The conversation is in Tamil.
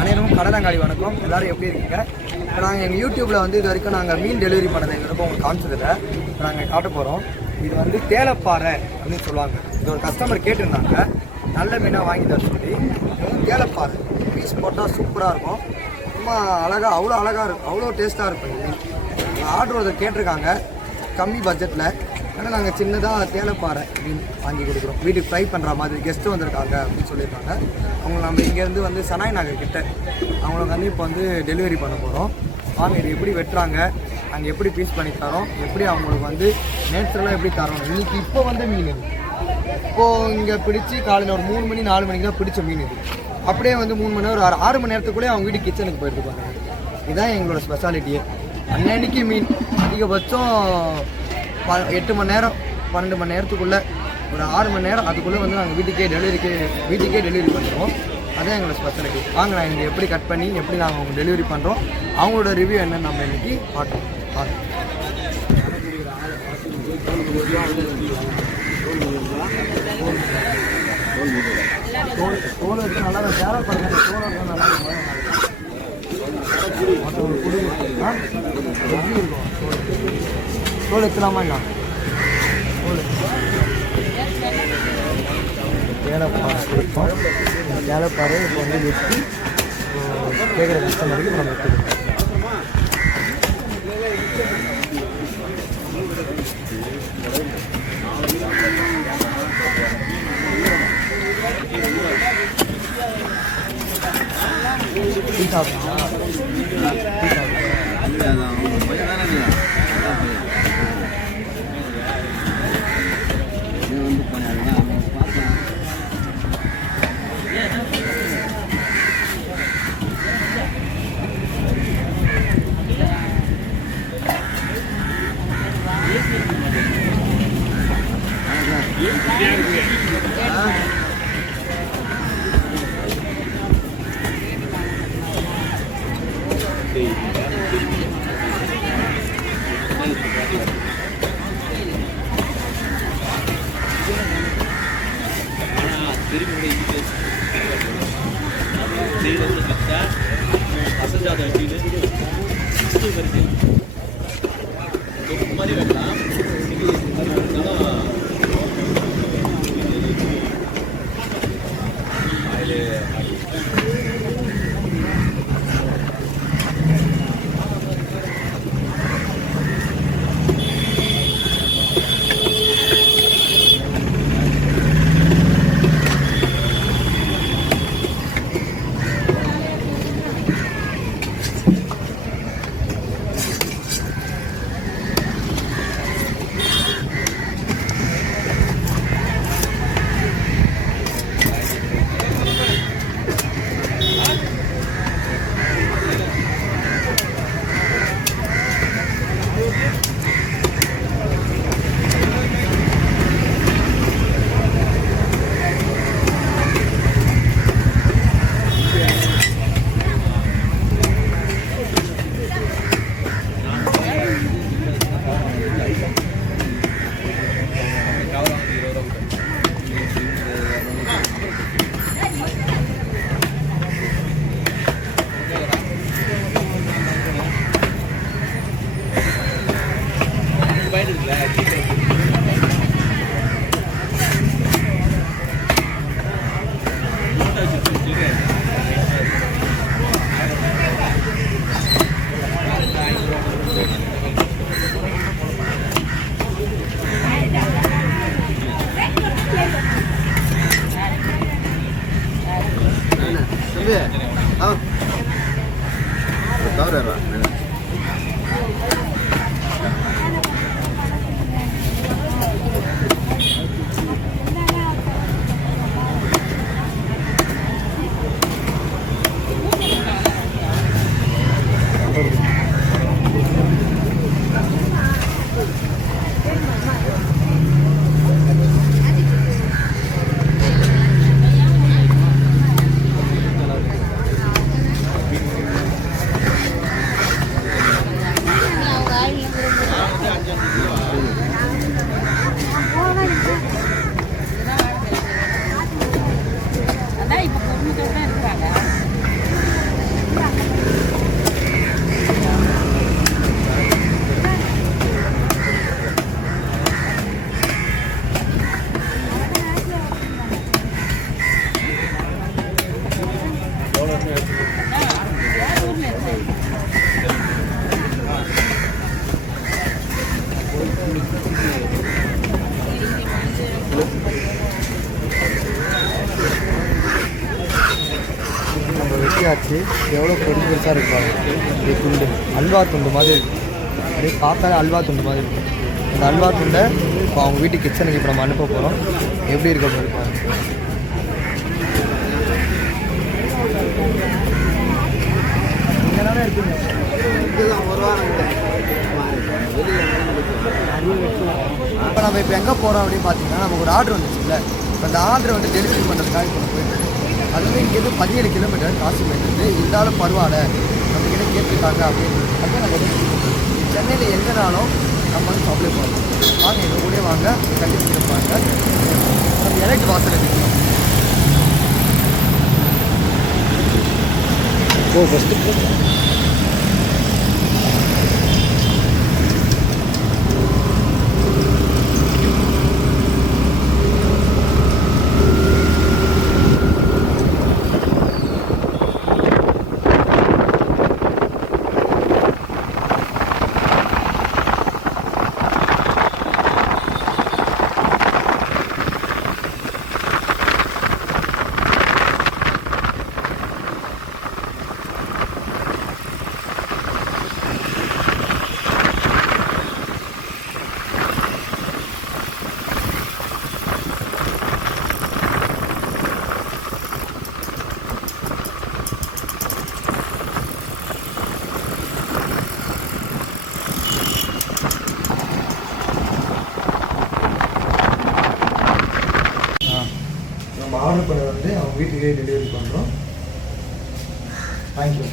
அனைவரும் கடலங்காடி வணக்கம். எல்லோரும் எப்படி இருக்கீங்க? இப்போ நாங்கள் எங்கள் யூடியூப்பில் வந்து இது வரைக்கும் நாங்கள் மீன் டெலிவரி பண்ணதை எங்களுக்கு உங்களுக்கு காமிச்சதில்லை. இப்போ நாங்கள் காட்ட போகிறோம். இது வந்து தேலப்பாறை அப்படின்னு சொல்லுவாங்க. இது ஒரு கஸ்டமர் கேட்டிருந்தாங்க, நல்ல மீனாக வாங்கி தர சொல்லி. இது வந்து தேலப்பாறை பீஸ் போட்டால் சூப்பராக இருக்கும். ரொம்ப அழகாக, அவ்வளோ அழகாக இருக்கும், அவ்வளோ டேஸ்ட்டாக இருக்கும். இது ஆர்டர் ஒருத்தர் கேட்டிருக்காங்க கம்மி பட்ஜெட்டில். ஆனால் நாங்கள் சின்னதாக தேலப்பாறை மீன் வாங்கி கொடுக்குறோம். வீட்டுக்கு ஃப்ரை பண்ணுற மாதிரி கெஸ்ட்டு வந்திருக்காங்க அப்படின்னு சொல்லியிருக்காங்க. அவங்க நம்ம இங்கேருந்து வந்து சனாய் நகர் கிட்ட அவங்களுக்கு வந்து இப்போ வந்து டெலிவரி பண்ண போகிறோம். வாங்க, இது எப்படி வெட்டுறாங்க, அங்கே எப்படி பீஸ் பண்ணி தரோம், எப்படி அவங்களுக்கு வந்து நேச்சுரலாக எப்படி தரோம். இன்றைக்கி இப்போ வந்து மீன் இது இப்போது இங்கே பிடிச்சி காலையில் ஒரு 3 மணி 4 மணிக்கு தான் பிடிச்ச மீன் இது. அப்படியே வந்து 3 மணி நேரம் 6 மணி நேரத்துக்குள்ளே அவங்க வீட்டு கிச்சனுக்கு போயிட்டு போகிறாங்க. இதுதான் எங்களோட ஸ்பெஷாலிட்டியே. அன்னன்னைக்கு மீன் அதிகபட்சம் 8 மணி நேரம் 12 மணி நேரத்துக்குள்ளே, ஒரு 6 மணி நேரம் அதுக்குள்ளே வந்து நாங்கள் வீட்டுக்கே டெலிவரி பண்ணுறோம். அதுதான் எங்களோட ஸ்பெஷாலிட்டி. வாங்க, நான் இங்கே எப்படி கட் பண்ணி எப்படி நாங்கள் அவங்க டெலிவரி பண்ணுறோம், அவங்களோட ரிவ்யூ என்னன்னு நம்ம இன்றைக்கி பார்க்கலாம். வாங்க. தோல் எடுத்து நல்லா சேரல் பண்ணுங்க. தோல் எடுத்து நல்லா மற்றவங்க குடி எப்படி இருக்கும். தோல் எடுத்துலாமா? என்ன தோல் தேலப்பாறை கொடுப்போம். தேலப்பாறை இப்போ வந்து வெட்டி கேட்குற கஸ்டமருக்கு நம்ம எடுத்துக்கணும். டீ சாப்பிட்டா நம்ம வெட்டியாச்சு எவ்வளோ பெருசு பெருசாக இருப்பாங்க. இது துண்டு அல்வா துண்டு மாதிரி இருக்குது. அப்படியே பார்த்தாலே அல்வா துண்டு மாதிரி இருக்கும். இந்த அல்வா துண்டை இப்போ அவங்க வீட்டு கிச்சனுக்கு இப்போ நம்ம அனுப்ப போகிறோம். எப்படி இருக்க போயிருப்பாங்க. இப்போ நம்ம இப்போ எங்கே போகிறோம் அப்படின்னு பார்த்தீங்கன்னா நமக்கு ஒரு ஆர்டர் வந்துச்சுல்ல. இப்போ அந்த ஆர்டரை வந்து டெலிவரி பண்ணுறதுக்காக இப்போ போயிட்டு அது வந்து இங்கேருந்து 17 கிலோமீட்டர் காசிமேட்லேருந்து இருந்தாலும் பரவாயில்ல நம்மக்கிட்ட கேட்டிருக்காங்க அப்படின்னு நம்ம சென்னையில் எங்கேனாலும் நம்ம வந்து சப்ளை பண்ணலாம். வாங்க எங்கள் கூட வாங்க கண்டிப்பாக இருப்பாங்க. நம்ம எலைட் வாசல் எடுக்கணும். ஓ ஃபஸ்ட்டு நம்ம ஆர்டர் பண்ண வந்து அவங்க வீட்டுக்கே டெலிவரி பண்ணுறோம். தேங்க்யூ.